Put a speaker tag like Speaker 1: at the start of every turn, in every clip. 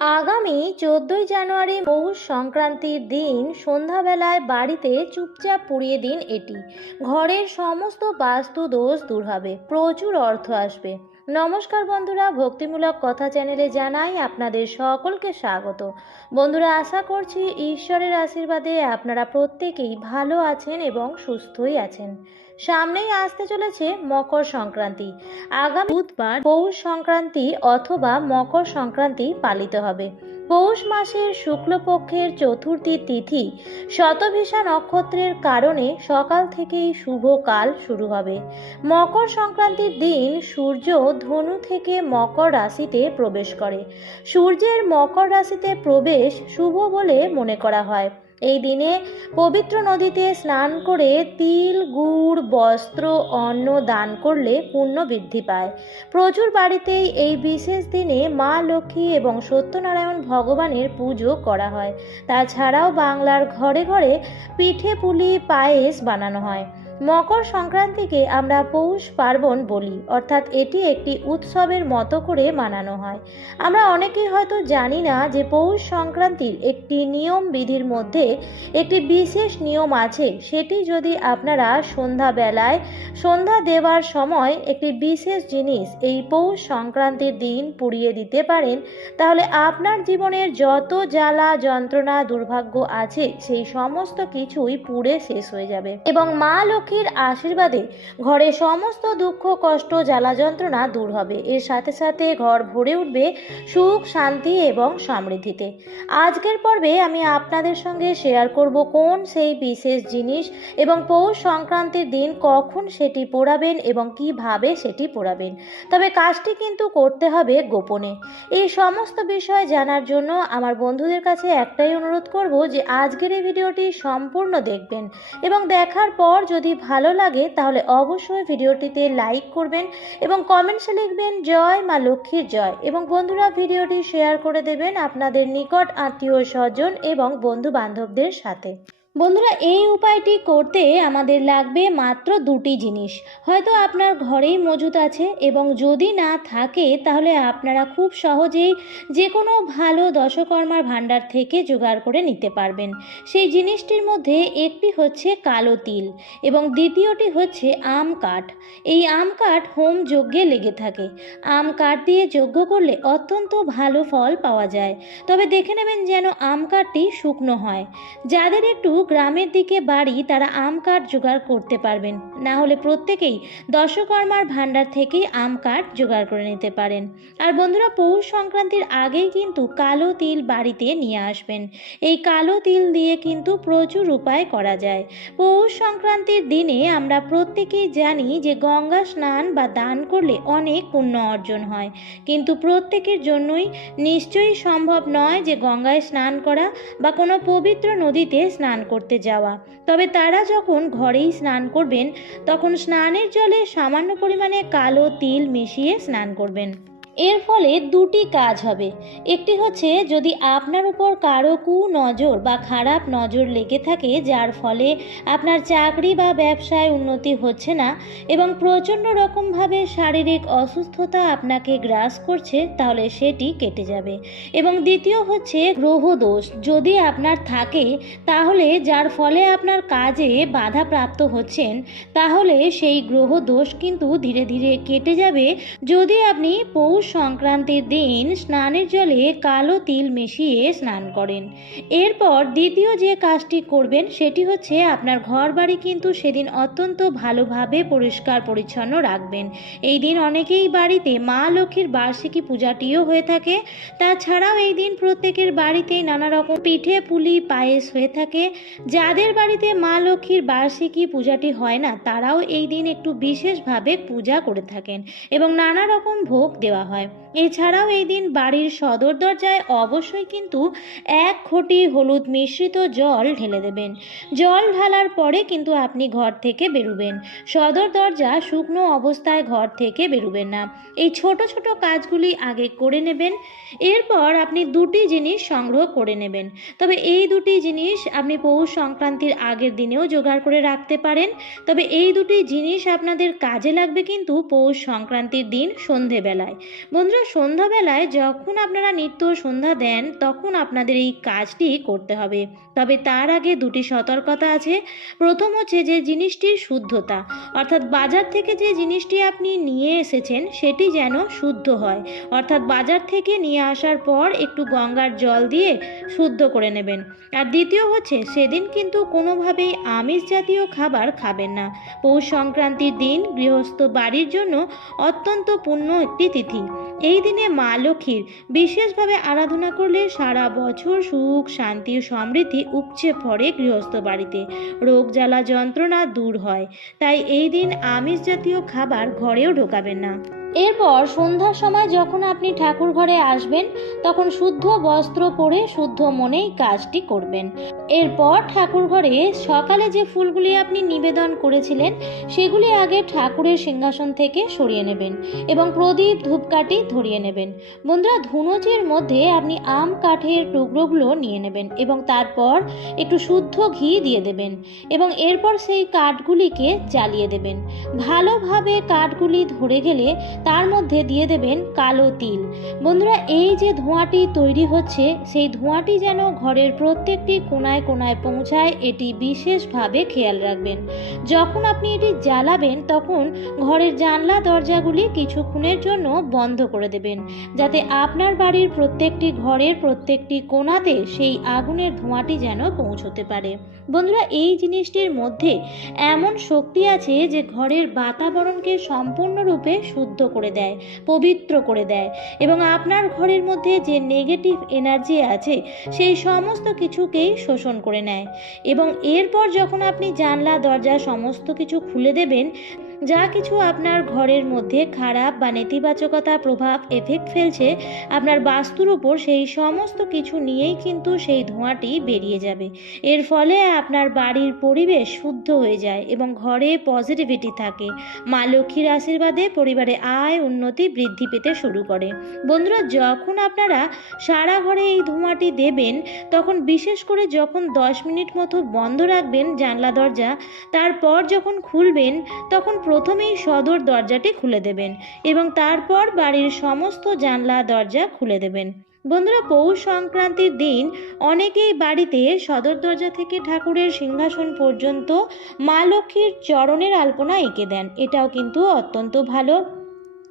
Speaker 1: আগামী চোদ্দই জানুয়ারি পৌষ সংক্রান্তির দিন সন্ধ্যাবেলায় বাড়িতে চুপচাপ পুড়িয়ে দিন এটি। ঘরের সমস্ত বাস্তু দোষ দূর হবে, প্রচুর অর্থ আসবে। নমস্কার বন্ধুরা, ভক্তিমূলক কথা চ্যানেলে জানাই আপনাদের সকলকে স্বাগত। বন্ধুরা, আশা করছি ঈশ্বরের আশীর্বাদে আপনারা প্রত্যেকেই ভালো আছেন এবং সুস্থই আছেন। সামনেই আসতে চলেছে মকর সংক্রান্তি। আগামী বুধবার পৌষ সংক্রান্তি অথবা মকর সংক্রান্তি পালিত হবে। পৌষ মাসের শুক্লপক্ষের চতুর্থী তিথি শতভিষা নক্ষত্রের কারণে সকাল থেকেই শুভ কাল শুরু হবে। মকর সংক্রান্তির দিন সূর্য ধনু থেকে মকর রাশিতে প্রবেশ করে। সূর্যের মকর রাশিতে প্রবেশ শুভ বলে মনে করা হয়। এই দিনে পবিত্র নদীতে স্নান করে তিল, গুড়, বস্ত্র, অন্ন দান করলে পুণ্য বৃদ্ধি পায়। প্রচুর বাড়িতেই এই বিশেষ দিনে মা লক্ষ্মী এবং সত্যনারায়ণ ভগবানের পুজো করা হয়। তাছাড়াও বাংলার ঘরে ঘরে পিঠে পুলি, পায়েস বানানো হয়। মকর সংক্রান্তিকে আমরা পৌষ পার্বণ বলি, অর্থাৎ এটি একটি উৎসবের মতো করে মানানো হয়। আমরা অনেকেই হয়তো জানি না যে পৌষ সংক্রান্তির একটি নিয়ম বিধির মধ্যে একটি বিশেষ নিয়ম আছে। সেটি যদি আপনারা সন্ধ্যাবেলায় সন্ধ্যা দেওয়ার সময় একটি বিশেষ জিনিস এই পৌষ সংক্রান্তির দিন পুড়িয়ে দিতে পারেন, তাহলে আপনার জীবনের যত জ্বালা যন্ত্রণা দুর্ভাগ্য আছে, সেই সমস্ত কিছুই পুড়ে শেষ হয়ে যাবে। এবং মা লক্ষ্মীর আশীর্বাদে ঘরে সমস্ত দুঃখ, কষ্ট, জ্বালা যন্ত্রণা দূর হবে। এর সাথে সাথে ঘর ভরে উঠবে সুখ, শান্তি এবং সমৃদ্ধিতে। আজকের পর্বে আমি আপনাদের সঙ্গে শেয়ার করব কোন সেই বিশেষ জিনিস এবং পৌষ সংক্রান্তির দিন কখন সেটি পোড়াবেন এবং কীভাবে সেটি পোড়াবেন। তবে কাজটি কিন্তু করতে হবে গোপনে। এই সমস্ত বিষয় জানার জন্য আমার বন্ধুদের কাছে একটাই অনুরোধ করব যে আজকের এই ভিডিওটি সম্পূর্ণ দেখবেন এবং দেখার পর যদি ভালো লাগে, তাহলে অবশ্যই ভিডিওটিতে লাইক করবেন এবং কমেন্টসে লিখবেন, জয় মা লক্ষ্মীর জয়। এবং বন্ধুরা, ভিডিওটি শেয়ার করে দেবেন আপনাদের নিকট আত্মীয় স্বজন এবং বন্ধু বান্ধবদের সাথে। বন্ধুরা, এই উপায়টি করতে আমাদের লাগবে মাত্র দুটি জিনিস। হয়তো আপনার ঘরেই মজুত আছে এবং যদি না থাকে, তাহলে আপনারা খুব সহজেই যে কোনো ভালো দশকর্মার ভাণ্ডার থেকে জোগাড় করে নিতে পারবেন। সেই জিনিসটির মধ্যে একটি হচ্ছে কালো তিল এবং দ্বিতীয়টি হচ্ছে আম কাঠ। এই আম কাঠ হোম যজ্ঞে লেগে থাকে। আম কাঠ দিয়ে যজ্ঞ করলে অত্যন্ত ভালো ফল পাওয়া যায়। তবে দেখে নেবেন যেন আম কাঠটি শুকনো হয়। যাদের একটু গ্রামের দিকে বাড়ি তারা আম কাঠ জোগাড় করতে পারবেন। না হলে প্রত্যেকেই দশকর্মার ভাণ্ডার থেকেই আম কাঠ জোগাড় করে নিতে পারেন। আর বন্ধুরা, পৌষ সংক্রান্তির আগেই কিন্তু কালো তিল বাড়িতে নিয়ে আসবেন। এই কালো তিল দিয়ে কিন্তু প্রচুর উপায় করা যায়। পৌষ সংক্রান্তির দিনে আমরা প্রত্যেকেই জানি যে গঙ্গা স্নান বা দান করলে অনেক পুণ্য অর্জন হয়। কিন্তু প্রত্যেকের জন্যই নিশ্চয়ই সম্ভব নয় যে গঙ্গায় স্নান করা বা কোনো পবিত্র নদীতে স্নান করতে যাওয়া। তবে তারা যখন ঘরেই স্নান করবেন, তখন স্নানের জলে সামান্য পরিমাণে কালো তিল মিশিয়ে স্নান করবেন। এর ফলে দুটি কাজ হবে। একটি হচ্ছে, যদি আপনার উপর কারও কু নজর বা খারাপ নজর লেগে থাকে, যার ফলে আপনার চাকরি বা ব্যবসায় উন্নতি হচ্ছে না এবং প্রচণ্ড রকমভাবে শারীরিক অসুস্থতা আপনাকে গ্রাস করছে, তাহলে সেটি কেটে যাবে। এবং দ্বিতীয় হচ্ছে, গ্রহ দোষ। যদি আপনার থাকে, তাহলে যার ফলে আপনার কাজে বাধা প্রাপ্ত হচ্ছেন, তাহলে সেই গ্রহ দোষ কিন্তু ধীরে ধীরে কেটে যাবে। যদি আপনি পৌষ সংক্রান্তির দিন স্নানের জলে কালো তিল মিশিয়ে স্নান করেন। এরপর দ্বিতীয় যে কাজটি করবেন সেটি হচ্ছে আপনার ঘর বাড়ি কিন্তু সেদিন অত্যন্ত ভালোভাবে পরিষ্কার পরিচ্ছন্ন রাখবেন। এই দিন অনেকেই বাড়িতে মা লক্ষ্মীর বার্ষিকী পূজাটিও হয়ে থাকে। তাছাড়াও এই দিন প্রত্যেকের বাড়িতেই নানা রকম পিঠে পুলি, পায়েস হয়ে থাকে। যাদের বাড়িতে মা লক্ষ্মীর বার্ষিকী পূজাটি হয় না, তারাও এই দিন একটু বিশেষভাবে পূজা করে থাকেন এবং নানা রকম ভোগ দেওয়া হয়। এছাড়াও এই দিন বাড়ির সদর দরজায় অবশ্যই কিন্তু এক ঘটি হলুদ মিশ্রিত জল ঢেলে দেবেন। জল ঢালার পরে কিন্তু আপনি ঘর থেকে বেরুবেন। সদর দরজা শুকনো অবস্থায় ঘর থেকে বেরুবেন না। এই ছোট ছোট কাজগুলি আগে করে নেবেন। এরপর আপনি দুটি জিনিস সংগ্রহ করে নেবেন। তবে এই দুটি জিনিস আপনি পৌষ সংক্রান্তির আগের দিনেও জোগাড় করে রাখতে পারেন। তবে এই দুটি জিনিস আপনাদের কাজে লাগবে কিন্তু পৌষ সংক্রান্তির দিন সন্ধেবেলায়। বন্ধুরা, সন্ধ্যাবেলায় যখন আপনারা নিত্য সন্ধ্যা দেন, তখন আপনাদের এই কাজটি করতে হবে। তবে তার আগে দুটি সতর্কতা আছে। প্রথম হচ্ছে যে জিনিসটির শুদ্ধতা। অর্থাৎ বাজার থেকে যে জিনিসটি আপনি নিয়ে এসেছেন, সেটি যেন শুদ্ধ হয়। অর্থাৎ বাজার থেকে নিয়ে আসার পর একটু গঙ্গার জল দিয়ে শুদ্ধ করে নেবেন। আর দ্বিতীয় হচ্ছে, সেদিন কিন্তু কোনোভাবেই আমিষ জাতীয় খাবার খাবেন না। পৌষ সংক্রান্তির দিন গৃহস্থ বাড়ির জন্য অত্যন্ত পূর্ণ একটি তিথি। এই দিনে মা লক্ষ্মীর বিশেষভাবে আরাধনা করলে সারা বছর সুখ, শান্তি ও সমৃদ্ধি উপচে পড়ে গৃহস্থ বাড়িতে। রোগ জ্বালা যন্ত্রণা দূর হয়। তাই এই দিন আমিষ জাতীয় খাবার ঘরেও ঢোকাবেন না। এরপর সন্ধ্যার সময় যখন আপনি ঠাকুর ঘরে আসবেন, তখন শুদ্ধ বস্ত্র পরে শুদ্ধ মনেই কাজটি করবেন। এরপর ঠাকুর ঘরে সকালে যে ফুলগুলি আপনি নিবেদন করেছিলেন, সেগুলি আগে ঠাকুরের সিংহাসন থেকে সরিয়ে নেবেন এবং প্রদীপ ধূপকাঠি ধরিয়ে নেবেন। বন্ধুরা, ধুনুচির মধ্যে আপনি আম কাঠের টুকরোগুলো নিয়ে নেবেন এবং তারপর একটু শুদ্ধ ঘি দিয়ে দেবেন এবং এরপর সেই কাঠগুলিকে জ্বালিয়ে দেবেন। ভালোভাবে কাঠগুলি ধরে গেলে তার মধ্যে দিয়ে দেবেন কালো তিল। বন্ধুরা, এই যে ধোঁয়াটি তৈরি হচ্ছে, সেই ধোঁয়াটি যেন ঘরের প্রত্যেকটি কোনায় কোনায় পৌঁছায়, এটি বিশেষভাবে খেয়াল রাখবেন। যখন আপনি এটি জ্বালাবেন, তখন ঘরের জানলা দরজাগুলি কিছুক্ষণের জন্য বন্ধ করে দেবেন, যাতে আপনার বাড়ির প্রত্যেকটি ঘরের প্রত্যেকটি কোণাতে সেই আগুনের ধোঁয়াটি যেন পৌঁছতে পারে। বন্ধুরা, এই জিনিসটির মধ্যে এমন শক্তি আছে যে ঘরের বাতাবরণকে সম্পূর্ণরূপে শুদ্ধ করে দেয়, পবিত্র করে দেয় এবং আপনার ঘরের মধ্যে যে নেগেটিভ এনার্জি আছে, সেই সমস্ত কিছুকেই শোষণ করে নেয়। এবং এরপর যখন আপনি জানলা, দরজা সমস্ত কিছু খুলে দেবেন যা কিছু আপনার ঘরের মধ্যে খারাপ বা নেতিবাচকতা প্রভাব এফেক্ট ফেলছে, আপনার বাস্তুর উপর সেই সমস্ত কিছু নিয়েই কিন্তু সেই ধোঁয়াটি বেরিয়ে যাবে। এর ফলে আপনার বাড়ির পরিবেশ শুদ্ধ হয়ে যায় এবং ঘরে পজিটিভিটি থাকে। মা লক্ষ্মীর আশীর্বাদে পরিবারে আয় উন্নতি বৃদ্ধি পেতে শুরু করে। বন্ধুরা, যখন আপনারা সারা ঘরে এই ধোঁয়াটি দেবেন, তখন বিশেষ করে যখন দশ মিনিট মতো বন্ধ রাখবেন জানলা দরজা, তারপর যখন খুলবেন, তখন প্রথমেই সদর দরজাটি খুলে দেবেন এবং তারপর বাড়ির সমস্ত জানলা দরজা খুলে দেবেন। বন্ধুরা, পৌষ সংক্রান্তির দিন অনেকেই বাড়িতে সদর দরজা থেকে ঠাকুরের সিংহাসন পর্যন্ত মা লক্ষ্মীর চরণের আলপনা এঁকে দেন। এটাও কিন্তু অত্যন্ত ভালো।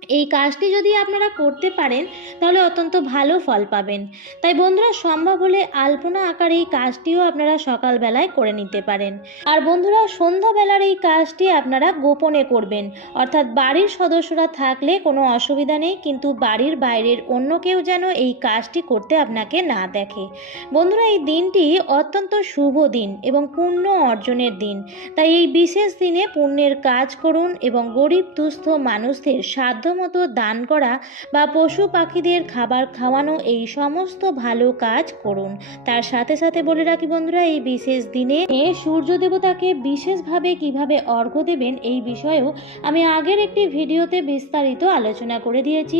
Speaker 1: এই কাজটি যদি আপনারা করতে পারেন, তাহলে অত্যন্ত ভালো ফল পাবেন। তাই বন্ধুরা, সম্ভব হলে আলপনা আকার এই কাজটিও আপনারা সকালবেলায় করে নিতে পারেন। আর বন্ধুরা, সন্ধ্যাবেলার এই কাজটি আপনারা গোপনে করবেন। অর্থাৎ বাড়ির সদস্যরা থাকলে কোনো অসুবিধা নেই, কিন্তু বাড়ির বাইরের অন্য কেউ যেন এই কাজটি করতে আপনাকে না দেখে। বন্ধুরা, এই দিনটি অত্যন্ত শুভ দিন এবং পুণ্য অর্জনের দিন। তাই এই বিশেষ দিনে পুণ্যের কাজ করুন এবং গরিব, দুস্থ মানুষদের সাধ্যমতো দান করা বা পশু পাখিদের খাবার খাওয়ানো, এই সমস্ত ভালো কাজ করুন। তার সাথে সাথে বলে রাখি বন্ধুরা, এই বিশেষ দিনে সূর্য দেবতাকে বিশেষভাবে কীভাবে অর্ঘ্য দেবেন, এই বিষয়েও আমি আগের একটি ভিডিওতে বিস্তারিত আলোচনা করে দিয়েছি।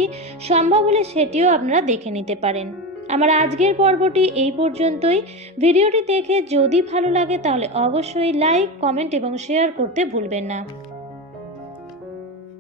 Speaker 1: সম্ভব হলে সেটিও আপনারা দেখে নিতে পারেন। আমার আজকের পর্বটি এই পর্যন্তই। ভিডিওটি দেখে যদি ভালো লাগে তাহলে অবশ্যই লাইক, কমেন্ট এবং শেয়ার করতে ভুলবেন না।